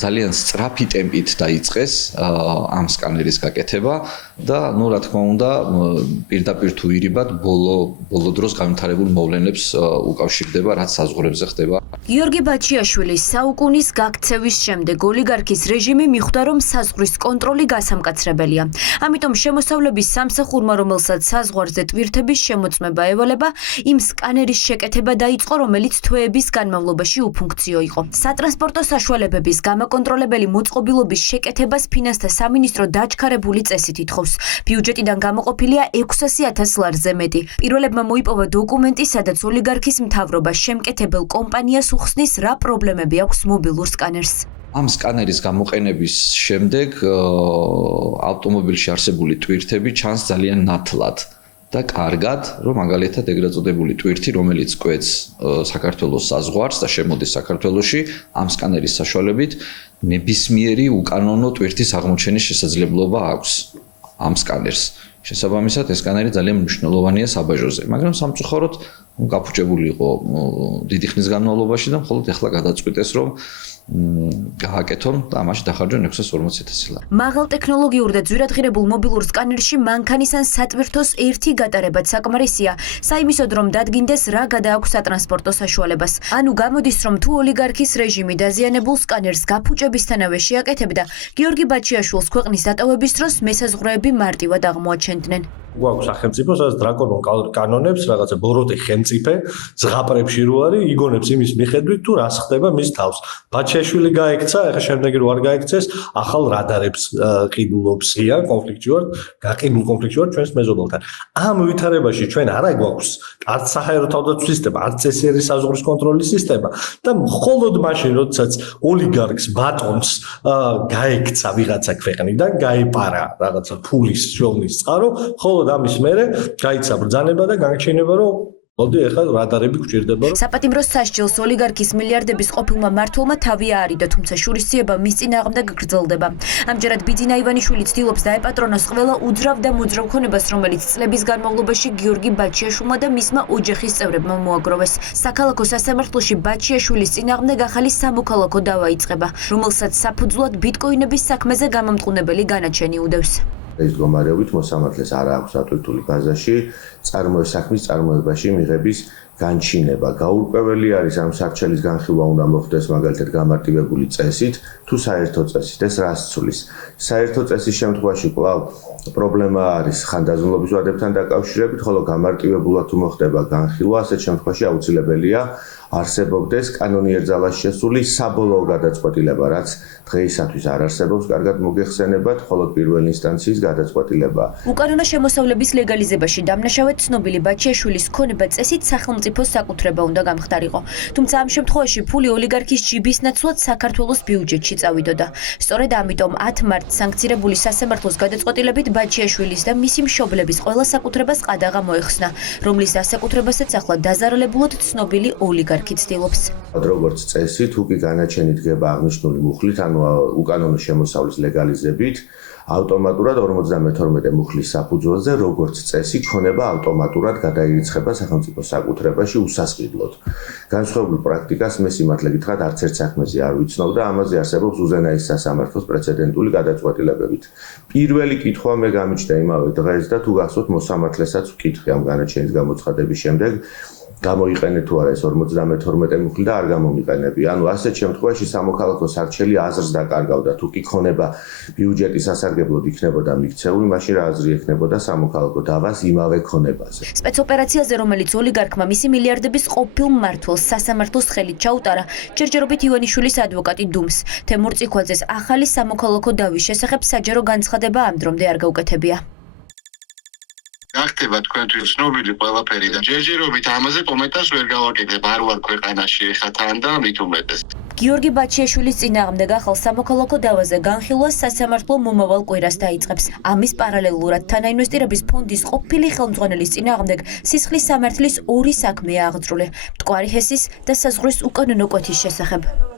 ძალიან სწრაფი ტემპით დაიწყეს ამ სკანერის გაკეთება და რა თქმა უნდა პირდაპირ თუ ირიბად ბოლო დროს განვითარებულ მოვლენებს უკავშირდება, რაც საზღვრებზე ხდება. გიორგი ბაჩიაშვილის საუკუნის გაქცევის შემდეგ ოლიგარქის რეჟიმი მიხვდა, რომ საზღვრის კონტროლი გასამკაცრებელია. ამიტომ შემოსავლების სამსახურმა, რომელსაც საზღვარზე ტვირთების შემოწმება ევალება, იმ სკანერის შეკეთება დაიწყო, რომელიც თვეების განმავლობაში უფუნქციო იყო. სატრანსპორტო საშუალებების გამაკონტროლებელი მოწყობილობის შეკეთებას ფინანსთა სამინისტრო დაჩქარებული წესით ითხოვს. ბიუჯეტიდან გამოყოფილია 600,000 ლარზე მეტი. პირველებმა მოიპოვა დოკუმენტი, სადაც ოლიგარქის მთავრობა შემკეთებელ კომპანიას უხსნის, რა პრობლემები აქვს მობილურ სკანერს. ამ სკანერის გამოყენების შემდეგ ავტომობილში არსებული ტვირთები ჩანს ძალიან ნათლად და კარგად, რომ მაგალითად ეგრეთ წოდებული ტვირთი, რომელიც კვეთს საქართველოს საზღვარს და შემოდის საქართველოში, ამ სკანერის საშუალებით ნებისმიერი უკანონო ტვირთის აღმოჩენის შესაძლებლობა აქვს ამ სკანერს. შესაბამისად, ეს სკანერი ძალიან მნიშვნელოვანია საბაჟოზე, მაგრამ სამწუხაროდ გაფუჭებული იყო დიდი ხნის განმავლობაში და მხოლოდ ახლა გადაწყვიტეს, რომ გააკეთონ და ამაში დახარჯონ 640,000 ლარი. მაღალ ტექნოლოგიურ და ძვირადღირებულ მობილურ სკანერში მანქანის ან სატვირთოს ერთი გატარებაც საკმარისია, საიმისოდ რომ დადგინდეს რა გადააქვს სატრანსპორტო საშუალებას. ანუ გამოდის, რომ თუ ოლიგარქის რეჟიმი დაზიანებულ სკანერს გაფუჭებისთანავე შეაკეთებდა, გიორგი ბაჩიაშვილს ქვეყნის დატოვების დროს მესაზღვრეები მარტივად აღმოაჩენდნენ. გვაქვს სახელმწიფო, სადაც დრაკონულ კანონებს, რაღაცა ბოროტი ხელმწიფე, ზღაპრებში რო არის, იგონებს იმის მიხედვით, თუ რას ხდება მის თავს. ბაჩიაშვილი გაექცა, ახლა შემდეგი რო არ გაექცეს, ახალ რადარებს ყიდულობს ღია კონფლიქტში ვართ, გაყიდულ კონფლიქტში ვართ ჩვენს მეზობელთან. ამ ვითარებაში ჩვენ არა გვაქვს არც საჰაერო თავდაცვის სისტემა, არც წესიერი საზღვრის კონტროლის სისტემა და მხოლოდ მაშინ, როდესაც ოლიგარქს ბატონს გაექცა ვიღაცა ქვეყნიდან, გაეპარა რაღაცა ფულის შოვნის წყარო, ხოლო ამის მერე გაიცა ბრძანება და განჩინება, რომ მოდი ახლა რადარები გვჭირდება. საპატიმროს სასჯელს ოლიგარქის მილიარდების ყოფილმა მმართველმა თავი აარიდა, თუმცა შურისძიება მის წინააღმდეგ გრძელდება. ამჯერად ბიძინა ივანიშვილი ცდილობს დაეპატრონოს ყველა უძრავ და მოძრავ ქონებას, რომელიც წლების განმავლობაში გიორგი ბაჩიაშვილმა და მისმა ოჯახის წევრებმა მოაგროვეს. საქალაქო სასამართლოში ბაჩიაშვილის წინააღმდეგ ახალი სამოქალაქო დავა იწყება, რომელსაც საფუძვლად ბიტკოინების საქმეზე გამამტყუნებელი განაჩენი უდევს. ეს მდგომარეობით მოსამართლეს არ აქვს ატვირთული ბაზაში საქმის წარმოებაში მიღების განჩინება. გაურკვეველი არის ამ სარჩელის განხილვა უნდა მოხდეს მაგალითად გამარტივებული წესით თუ საერთო წესით. ეს რას ცვლის? საერთო წესის შემთხვევაში კვლავ პრობლემა არის ხანდაზმულობის ვადებთან დაკავშირებით, ხოლო გამარტივებულად თუ მოხდება განხილვა, ასეთ შემთხვევაში აუცილებელია არსებობდეს კანონიერ ძალაში შესული საბოლოო გადაწყვეტილება, რაც დღეისათვის არ არსებობს, კარგად მოგეხსენებათ, მხოლოდ პირველი ინსტანციის გადაწყვეტილება. უკანონო შემოსავლების ლეგალიზებაში დამნაშავედ ცნობილი ბაჩიაშვილის ქონება წესით სახელმწიფოს საკუთრება უნდა გამხდარიყო. თუმცა ამ შემთხვევაში ფული ოლიგარქის ჯიბის ნაცვლად საქართველოს ბიუჯეტში წავიდოდა. სწორედ ამიტომ 10 მარტს სანქცირებული სასამართლოს გადაწყვეტილებით ბაჩიაშვილის და მისი მშობლების ყველა საკუთრებას ყადაღა მოეხსნა, რომლის დასაკუთრებასაც ახლა დაზარალებულად ცნობილი ოლიგარქი ცდილობს. როგორც წესი, თუ კი განაჩენი დგება აღნიშნული მუხლით, ანუ უკანონო შემოსავლის ლეგალიზებით, ავტომატურად 52 მუხლის საფუძველზე, როგორც წესი, ქონება ავტომატურად გადაირიცხება სახელმწიფო საკუთრებაში უსასყიდლოდ. განსხვავებულ პრაქტიკას მე სიმართლე გითხრათ, არც ერთ საქმეზე არ ვიცნობ და ამაზე არსებობს უზენაის სასამართლოს პრეცედენტული გადაწყვეტილებებით. პირველი კითხვა მე გამიჩნდა იმავე დღეს და თუ გახსოვთ მოსამართლესაც ვკითხე ამ განაჩენის გამოცხადების შემდეგ, გამოიყენეთ თუ არა ეს 52 მუხლი და არ გამომიყენებია. ანუ ასეთ შემთხვევაში სამოქალაქო სარჩელი აზრს დაკარგავდა. თუ კი ქონება ბიუჯეტის სასარგებლოდ იქნებოდა მიქცეული, მაშინ რა აზრი ექნებოდა სამოქალაქო დავას იმავე ქონებაზე. სპეცოპერაციაზე, რომელიც ოლიგარქმა მისი მილიარდების ყოფილ მმართველს სასამართლოს ხელით ჩაუტარა, ჯერჯერობით ივანიშვილის ადვოკატი დუმს. თემურ წიქვალძეს ახალი სამოქალაქო დავის შესახებ საჯარო განცხადება ამ დრომდე არ გაუკეთებია. გახდება თქვენთვის ცნობილი ყველაფერი და ჯერჯერობით ამაზე კომენტარს ვერ გავაკეთებ, არ ვარ ქვეყანაში ეხლა თან და მით უმეტეს. გიორგი ბაჩიაშვილის წინააღმდეგ ახალ სამოქალაქო დავაზე განხილვას სასამართლო მომავალ კვირას დაიწყებს. ამის პარალელურად თანაინვესტირების ფონდის ყოფილი ხელმძღვანელის წინააღმდეგ სისხლის სამართლის 2 საქმეა აღძრული, მტკვარი ჰესის და საზღვრის უკანონო კვეთის შესახებ.